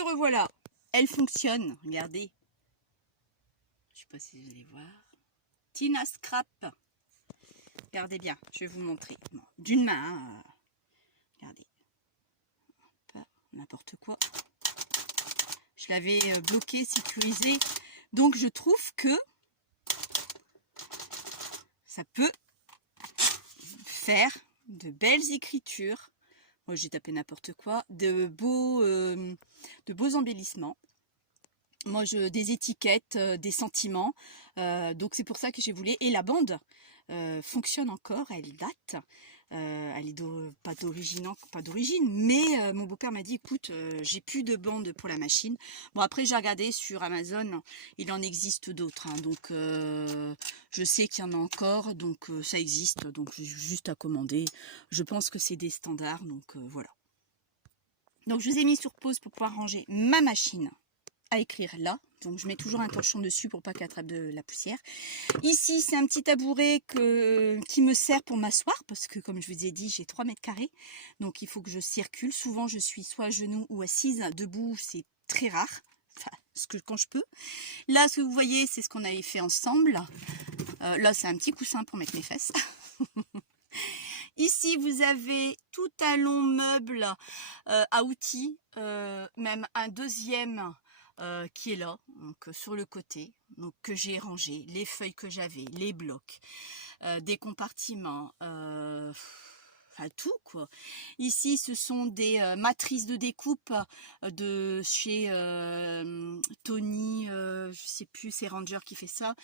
me revoilà. Elle fonctionne. Regardez. Je sais pas si vous allez voir. Tina Scrap. Regardez bien. Je vais vous montrer. Bon, d'une main. Hein. Regardez. Pas n'importe quoi. Je l'avais bloqué, sécurisé. Donc je trouve que ça peut faire de belles écritures. Moi j'ai tapé n'importe quoi. De beaux embellissements. Moi des étiquettes, des sentiments. Donc c'est pour ça que j'ai voulu. Et la bande fonctionne encore, elle date. Elle est pas d'origine, mais mon beau-père m'a dit écoute, j'ai plus de bande pour la machine. Bon après j'ai regardé sur Amazon, il en existe d'autres, hein, donc je sais qu'il y en a encore, donc ça existe, donc j'ai juste à commander. Je pense que c'est des standards, donc voilà. Donc je vous ai mis sur pause pour pouvoir ranger ma machine à écrire là, donc je mets toujours un torchon dessus pour pas qu'elle attrape de la poussière. Ici c'est un petit tabouret qui me sert pour m'asseoir, parce que comme je vous ai dit j'ai 3 mètres carrés, donc il faut que je circule. Souvent je suis soit à genoux ou assise, debout c'est très rare, enfin quand je peux. Là ce que vous voyez c'est ce qu'on avait fait ensemble, là c'est un petit coussin pour mettre mes fesses. Ici, vous avez tout un long meuble à outils, même un deuxième qui est là, donc sur le côté, donc que j'ai rangé, les feuilles que j'avais, les blocs, des compartiments, enfin tout quoi. Ici, ce sont des matrices de découpe de chez Tony, je sais plus, c'est Ranger qui fait ça,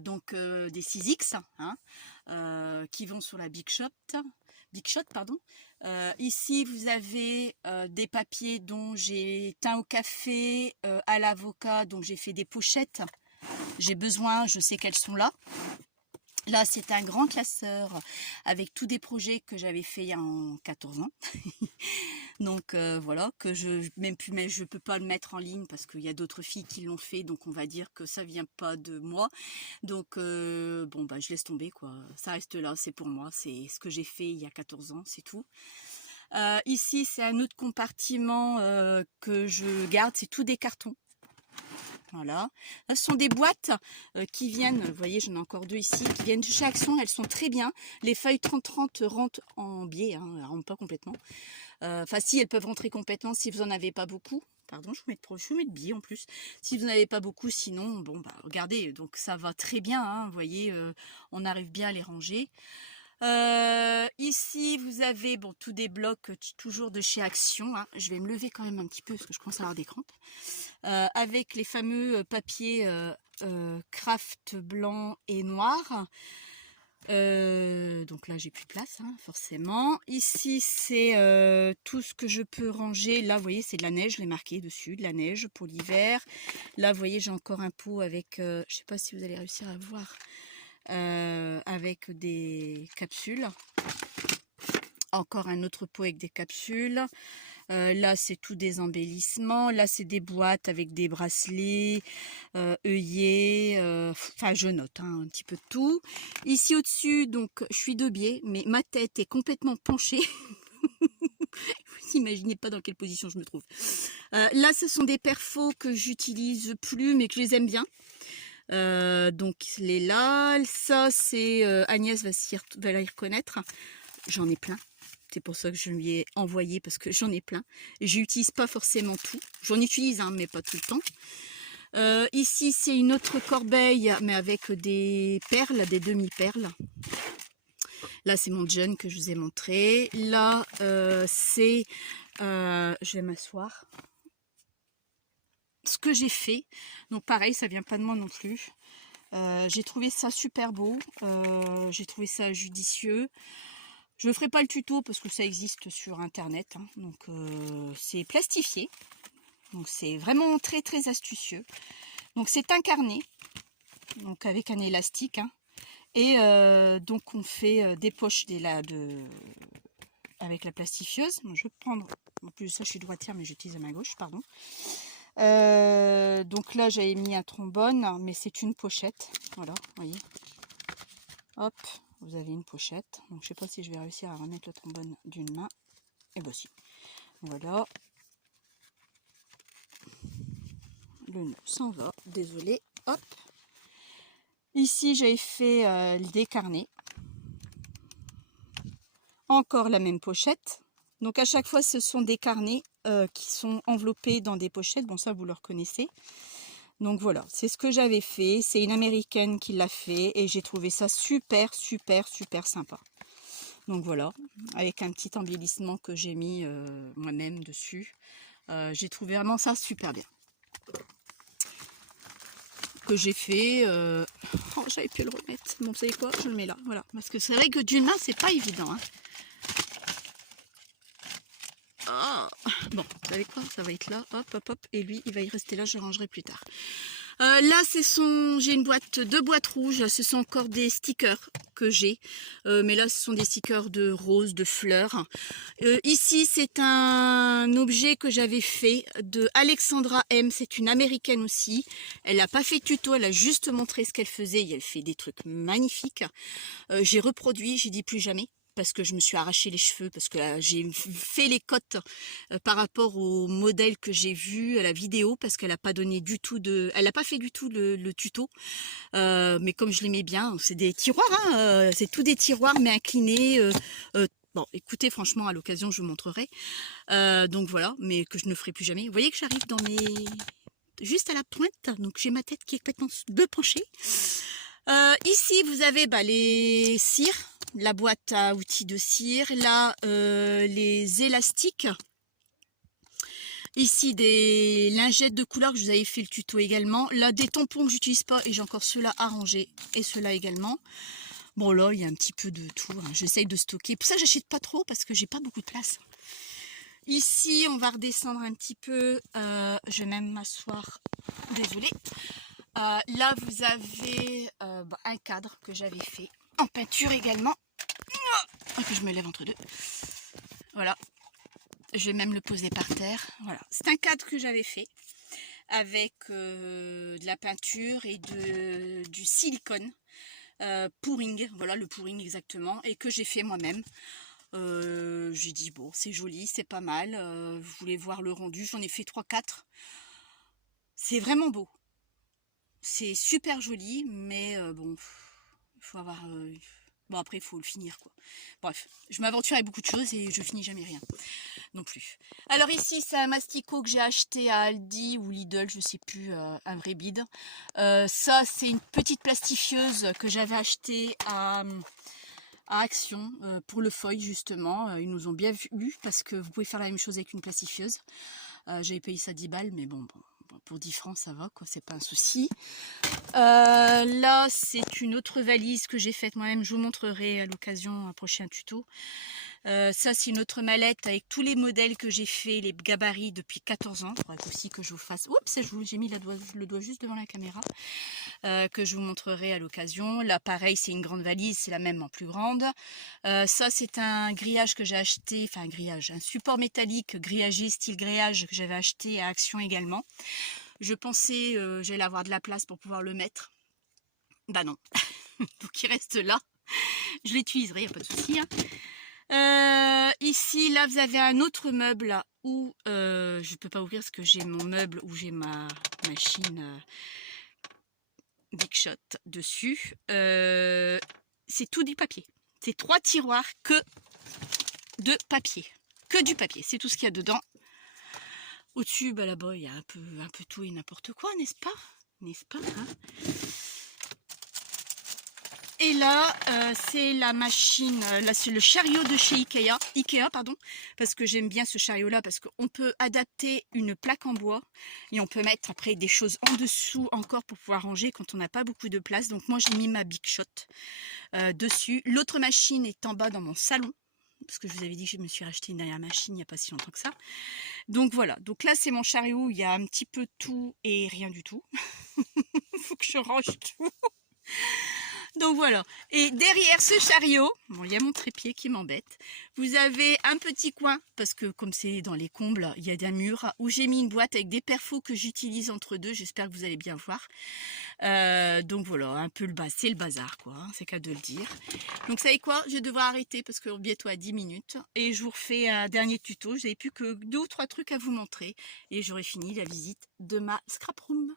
donc des 6X, hein, qui vont sur la Big Shot, pardon. Ici vous avez des papiers dont j'ai teint au café, à l'avocat, donc j'ai fait des pochettes. J'ai besoin, je sais qu'elles sont là. Là c'est un grand classeur avec tous des projets que j'avais fait il y a 14 ans. Donc voilà, que je peux pas le mettre en ligne parce qu'il y a d'autres filles qui l'ont fait, donc on va dire que ça vient pas de moi. Donc bon bah je laisse tomber quoi, ça reste là, c'est pour moi, c'est ce que j'ai fait il y a 14 ans, c'est tout. Ici c'est un autre compartiment que je garde, c'est tout des cartons. Voilà, là, ce sont des boîtes qui viennent, vous voyez j'en ai encore 2 ici, qui viennent de chez Action, elles sont très bien. Les feuilles 30-30 rentrent en biais, hein, elles rentrent pas complètement. Enfin si, elles peuvent rentrer complètement si vous en avez pas beaucoup. Pardon, je vous mets de billes en plus. Si vous n'en avez pas beaucoup, sinon, bon bah regardez, donc ça va très bien, hein, vous voyez, on arrive bien à les ranger. Ici vous avez bon tous des blocs toujours de chez Action, hein. Je vais me lever quand même un petit peu parce que je commence à avoir des crampes. Avec les fameux papiers craft blanc et noir. Donc là j'ai plus de place, hein, forcément. Ici c'est tout ce que je peux ranger. Là vous voyez c'est de la neige, je l'ai marqué dessus, de la neige pour l'hiver. Là vous voyez j'ai encore un pot avec, je sais pas si vous allez réussir à voir, avec des capsules. Encore un autre pot avec des capsules. Là c'est tout des embellissements. Là c'est des boîtes avec des bracelets, œillets, enfin je note hein, un petit peu de tout. Ici au-dessus, donc je suis de biais, mais ma tête est complètement penchée. Vous imaginez pas dans quelle position je me trouve. Là ce sont des perfos que j'utilise plus mais que je les aime bien. Donc les là, ça c'est Agnès va les reconnaître. J'en ai plein. C'est pour ça que je lui ai envoyé parce que j'en ai plein. J'utilise pas forcément tout. J'en utilise hein, mais pas tout le temps. Ici c'est une autre corbeille mais avec des perles, des demi-perles. Là c'est mon jeune que je vous ai montré. Là c'est je vais m'asseoir. Ce que j'ai fait. Donc pareil, ça vient pas de moi non plus. J'ai trouvé ça super beau. J'ai trouvé ça judicieux. Je ne ferai pas le tuto parce que ça existe sur internet. Hein, donc c'est plastifié. Donc c'est vraiment très très astucieux. Donc c'est un carnet. Donc avec un élastique. Hein, et donc on fait des poches avec la plastifieuse. Bon, je vais prendre. En plus ça je suis droitière mais j'utilise à ma gauche, pardon. Donc là j'avais mis un trombone mais c'est une pochette, voilà, vous voyez, hop, vous avez une pochette, donc je sais pas si je vais réussir à remettre le trombone d'une main, et voici, voilà, le nœud s'en va, désolé, hop. Ici, j'avais fait des carnets. Encore la même pochette. Donc à chaque fois, ce sont des carnets qui sont enveloppés dans des pochettes. Bon, ça, vous le reconnaissez. Donc voilà, c'est ce que j'avais fait. C'est une américaine qui l'a fait et j'ai trouvé ça super, super, super sympa. Donc voilà, avec un petit embellissement que j'ai mis moi-même dessus. J'ai trouvé vraiment ça super bien. Que j'ai fait. Oh, j'avais pu le remettre. Bon, vous savez quoi? Je le mets là. Voilà. Parce que c'est vrai que d'une main, c'est pas évident. Hein. Oh. Bon, vous savez quoi? Ça va être là. Hop, hop, hop. Et lui, il va y rester là. Je le rangerai plus tard. Là, j'ai une boîte, 2 boîtes rouges. Ce sont encore des stickers que j'ai. Mais là, ce sont des stickers de roses, de fleurs. Ici, c'est un objet que j'avais fait de Alexandra M. C'est une américaine aussi. Elle n'a pas fait de tuto, elle a juste montré ce qu'elle faisait. Et elle fait des trucs magnifiques. J'ai reproduit, j'ai dit plus jamais. Parce que je me suis arraché les cheveux, parce que j'ai fait les cotes par rapport au modèle que j'ai vu à la vidéo, parce qu'elle n'a pas donné du tout elle n'a pas fait du tout le tuto, mais comme je l'aimais bien, c'est des tiroirs, hein, c'est tout des tiroirs mais inclinés. Bon, écoutez, franchement, à l'occasion, je vous montrerai. Donc voilà, mais que je ne ferai plus jamais. Vous voyez que j'arrive juste à la pointe, donc j'ai ma tête qui est complètement penchée. Ici, vous avez les cires, la boîte à outils de cire, là, les élastiques. Ici, des lingettes de couleur que je vous avais fait le tuto également. Là, des tampons que j'utilise pas et j'ai encore ceux-là à ranger et ceux-là également. Bon, là, il y a un petit peu de tout. Hein. J'essaye de stocker. Pour ça, j'achète pas trop parce que j'ai pas beaucoup de place. Ici, on va redescendre un petit peu. Je vais même m'asseoir. Désolée. Là, vous avez un cadre que j'avais fait en peinture également. Et puis je me lève entre deux. Voilà. Je vais même le poser par terre. Voilà. C'est un cadre que j'avais fait avec de la peinture et du silicone. Pouring. Voilà le pouring exactement. Et que j'ai fait moi-même. J'ai dit bon, c'est joli, c'est pas mal. Je voulais voir le rendu. J'en ai fait 3-4. C'est vraiment beau. C'est super joli, mais bon, il faut avoir... bon, après, il faut le finir, quoi. Bref, je m'aventure avec beaucoup de choses et je finis jamais rien, non plus. Alors ici, c'est un masticot que j'ai acheté à Aldi ou Lidl, je sais plus, un vrai bide. Ça, c'est une petite plastifieuse que j'avais achetée à Action pour le feuille, justement. Ils nous ont bien vu parce que vous pouvez faire la même chose avec une plastifieuse. J'avais payé ça 10 balles, mais bon, pour 10 francs, ça va, quoi, c'est pas un souci. Là, c'est une autre valise que j'ai faite moi-même. Je vous montrerai à l'occasion un prochain tuto. Ça, c'est une autre mallette avec tous les modèles que j'ai fait, les gabarits depuis 14 ans. Il faudrait aussi que je vous fasse... Oups, j'ai mis le doigt juste devant la caméra. Que je vous montrerai à l'occasion. Là, pareil, c'est une grande valise, c'est la même en plus grande. Ça, c'est un grillage que j'ai acheté, enfin un grillage, un support métallique grillagé, style grillage que j'avais acheté à Action également. Je pensais j'allais avoir de la place pour pouvoir le mettre. Bah non, donc il reste là. Je l'utiliserai, il n'y a pas de souci. Hein. Ici, là, vous avez un autre meuble là, où je ne peux pas ouvrir parce que j'ai mon meuble où j'ai ma machine Big Shot dessus. C'est tout du papier. C'est 3 tiroirs que de papier. Que du papier, c'est tout ce qu'il y a dedans. Au-dessus, bah là-bas, il y a un peu tout et n'importe quoi, n'est-ce pas? N'est-ce pas hein? Et là, c'est la machine, là c'est le chariot de chez Ikea, pardon, parce que j'aime bien ce chariot-là, parce qu'on peut adapter une plaque en bois et on peut mettre après des choses en dessous encore pour pouvoir ranger quand on n'a pas beaucoup de place. Donc moi j'ai mis ma Big Shot dessus. L'autre machine est en bas dans mon salon, parce que je vous avais dit que je me suis racheté une dernière machine il n'y a pas si longtemps que ça. Donc voilà, donc là c'est mon chariot, il y a un petit peu tout et rien du tout. Il faut que je range tout. Donc voilà. Et derrière ce chariot, bon, il y a mon trépied qui m'embête. Vous avez un petit coin, parce que comme c'est dans les combles, il y a des murs, où j'ai mis une boîte avec des perfos que j'utilise entre deux. J'espère que vous allez bien voir. Donc voilà, un peu c'est le bazar, quoi. Hein, c'est qu'à de le dire. Donc, vous savez quoi? Je vais devoir arrêter parce que bientôt à 10 minutes. Et je vous refais un dernier tuto. J'avais plus que 2 ou 3 trucs à vous montrer. Et j'aurai fini la visite de ma scrap room.